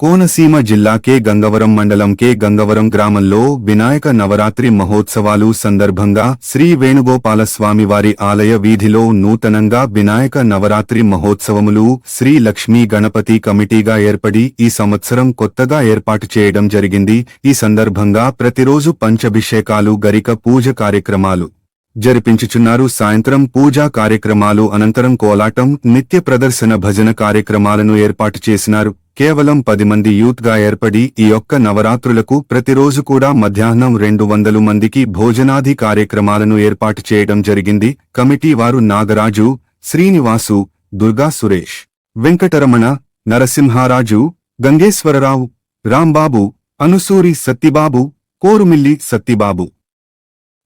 కోనసీమ జిల్లా కే గంగవరం మండలం కే గంగవరం గ్రామంలో వినాయక నవరాత్రి మహోత్సవాలు సందర్భంగా శ్రీ వేణుగోపాలస్వామివారి ఆలయ వీధిలో నూతనంగా వినాయక నవరాత్రి మహోత్సవములు శ్రీ లక్ష్మీ గణపతి కమిటీగా ఏర్పడి ఈ సంవత్సరం కొత్తగా ఏర్పాటు చేయడం జరిగింది. ఈ సందర్భంగా ప్రతిరోజు పంచాభిషేకాలు గరిక పూజ కార్యక్రమాలు జరిపించుచున్నారు. సాయంత్రం పూజా కార్యక్రమాలు అనంతరం కోలాటం, నిత్య ప్రదర్శన, భజన కార్యక్రమాలను ఏర్పాటు చేసినారు. కేవలం 10 మంది యూత్ గా ఏర్పడి ఈ యొక్క నవరాత్రులకు ప్రతిరోజు కూడా మధ్యాహ్నం 200 మందికి భోజనాది కార్యక్రమాలను ఏర్పాటు చేయడం జరిగింది. కమిటీ వారు నాగరాజు, శ్రీనివాసు, దుర్గా సురేష్, వెంకటరమణ, నరసింహారాజు, గంగేశ్వరరావు, రాంబాబు, అనుసూరి సత్తిబాబు, కోరుమిల్లి సత్తిబాబు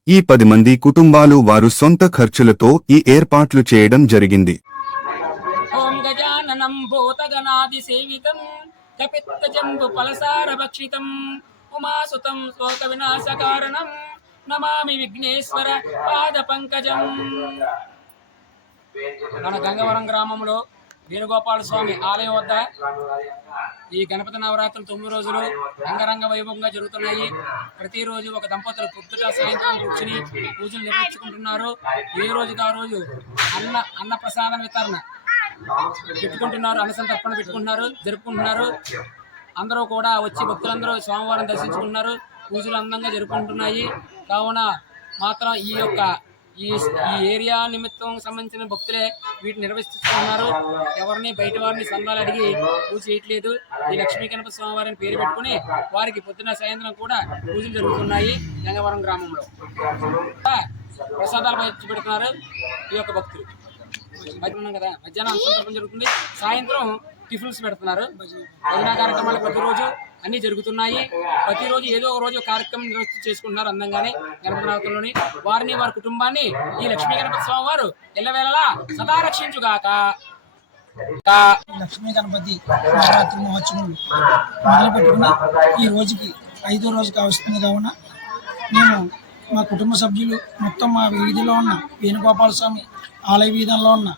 ఈ 10 మంది కుటుంబాలు వారు సొంత ఖర్చులతో ఈ ఏర్పాట్లు చేయడం జరిగింది. ఓం గజాననం భూతగణాది సేవితం కపిత్తజంబు ఫలసారభక్షితం ఉమాసుతం శోక వినాశకారణం నమామి విఘ్నేశ్వర పాద పంకజం. మన గంగవరం గ్రామంలో వేణుగోపాల స్వామి ఆలయం వద్ద ఈ గణపతి నవరాత్రులు 9 రోజులు రంగరంగ వైభవంగా జరుగుతున్నాయి. ప్రతిరోజు ఒక దంపతులు పొద్దుట సాయంత్రం కూర్చుని పూజలు నిర్వహించుకుంటున్నారు. ఏ రోజుకి ఆ రోజు అన్న ప్రసాదం వితరణ పెట్టుకుంటున్నారు, అన్నసంతర్పణ పెట్టుకుంటున్నారు, జరుపుకుంటున్నారు. అందరూ కూడా వచ్చి భక్తులందరూ స్వామివారం దర్శించుకుంటున్నారు. పూజలు అందంగా జరుపుకుంటున్నాయి. కావున మాత్రం ఈ ఏరియా నిమిత్తం సంబంధించిన భక్తులే వీటిని నిర్వహిస్తున్నారు. ఎవరిని బయట వారిని సందాలు అడిగి పూజ చేయట్లేదు. ఈ లక్ష్మీ గణపతి స్వామివారిని పేరు పెట్టుకుని వారికి పొద్దున సాయంత్రం కూడా పూజలు జరుగుతున్నాయి. గంగవరం గ్రామంలో ప్రసాదాలు పంచి పెడుతున్నారు ఈ యొక్క భక్తులు. ఉన్నాం కదా, మధ్యాహ్నం అన్నసంతర్పణ జరుగుతుంది, సాయంత్రం టిఫిన్స్ పెడుతున్నారు. భజన కార్యక్రమాలు ప్రతిరోజు అన్ని జరుగుతున్నాయి. ప్రతిరోజు ఏదో ఒక రోజు కార్యక్రమం నిర్వహించి చేసుకుంటున్నారు అందంగానే గణపతి నవరాత్రుల్లోని. వారిని వారి కుటుంబాన్ని ఈ లక్ష్మీ గణపతి స్వామి వారు ఎల్లవేళలా సదా రక్షించుగాక. లక్ష్మీ గణపతి నవరాత్రి మహోత్సవం మొదలు పెట్టుకుని ఈ రోజుకి 5వ రోజు కావస్తుంది. కావున మేము మా కుటుంబ సభ్యులు మొత్తం మా వీధిలో ఉన్న వేణుగోపాల స్వామి ఆలయ వీధంలో ఉన్న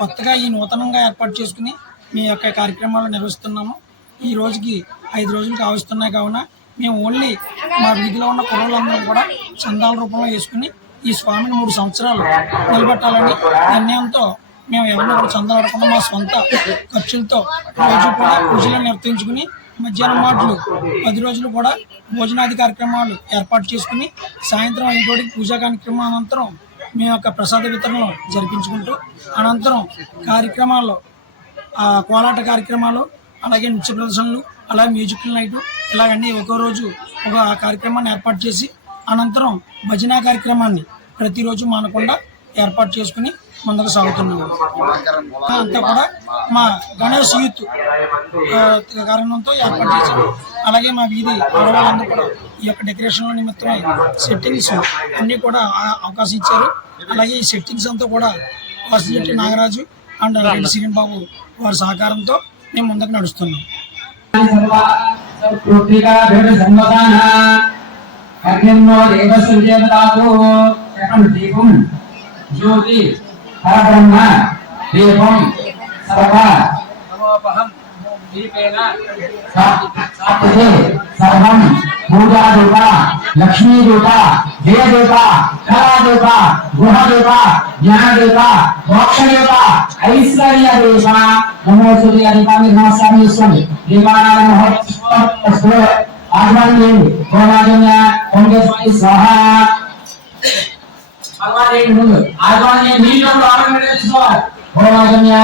కొత్తగా ఈ నూతనంగా ఏర్పాటు చేసుకుని మీ యొక్క కార్యక్రమాలు నిర్వహిస్తున్నాము. ఈ రోజుకి 5 రోజులు కావస్తున్నాయి. కావున మేము ఓన్లీ మా వీధిలో ఉన్న కుర్రోళ్ళందరం కూడా చందాల రూపంలో వేసుకుని ఈ స్వామిని 3 సంవత్సరాలు నిలబెట్టాలని నిర్ణయంతో మేము ఎవరిని కూడా చందాలు అడగకుండా మా సొంత ఖర్చులతో రోజు కూడా పూజలను నిర్వహించుకుని మధ్యాహ్నం మాటలు 10 రోజులు కూడా భోజనాది కార్యక్రమాలు ఏర్పాటు చేసుకుని సాయంత్రం 5 పూజా కార్యక్రమం అనంతరం మేము యొక్క ప్రసాద వితరణ జరిపించుకుంటూ అనంతరం కార్యక్రమాల్లో కోలాట కార్యక్రమాలు, అలాగే నృత్య ప్రదర్శనలు, అలాగే మ్యూజికల్ నైట్, ఇలాగన్నీ ఒక్కో రోజు ఒక కార్యక్రమాన్ని ఏర్పాటు చేసి అనంతరం భజన కార్యక్రమాన్ని ప్రతిరోజు మానకుండా ఏర్పాటు చేసుకుని ముందుకు సాగుతున్నాము. అంతా కూడా మా గణేష్ యూత్ కారణంతో ఏర్పాటు చేశాము. అలాగే మా వీధి ఆడవాళ్ళందరూ కూడా ఈ యొక్క డెకరేషన్ నిమిత్తమై సెట్టింగ్స్ అన్నీ కూడా అవకాశం ఇచ్చారు. అలాగే ఈ సెట్టింగ్స్ అంతా కూడా వాసిరెడ్డి నాగరాజు అండ్ రెడ్డి శ్రీన్ బాబు వారి సహకారంతో మేము ముందుకు నడుస్తున్నాం. జ్యోతి పరబ్రహ్మ దీపం సర్వ నమోపహం దీపేన సాత్వికే సర్వం పూజా రూప లక్ష్మీ రూప జయ రూప కళా రూప గృహ రూప జ్ఞాన రూప మోక్ష రూప ఐశ్వర్య రూప నమో సూర్య దీపాన్ని నమస్కారం చేసుకోండి. దీపానాల మహోత్సవ ఆహ్వానం గోమాజన్య ఓంకేశ్వరి స్వాహ. ఆహ్వానం నీళ్ళు తీసుకోవాలి. గోమాజన్య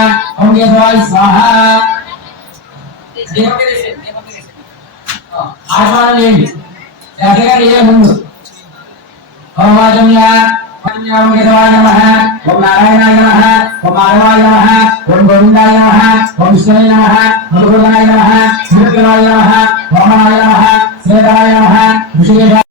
ఓంకేశ్వరి స్వాహ. ఆహ్వానం చేయండి ముందు. ఓమాజన్య ఓంకేశ్వరాయ నమః, ఓం నారాయణాయ నమః, ఓం మాధవాయ నమః, ఓం గోవిందాయ నమః, ఓం విష్ణువే నమః, మధుసూదనాయ నమః, శ్రీకృష్ణాయ నమః, వామనాయ నమః, శ్రీధరాయ నమః, ఋషికేశాయ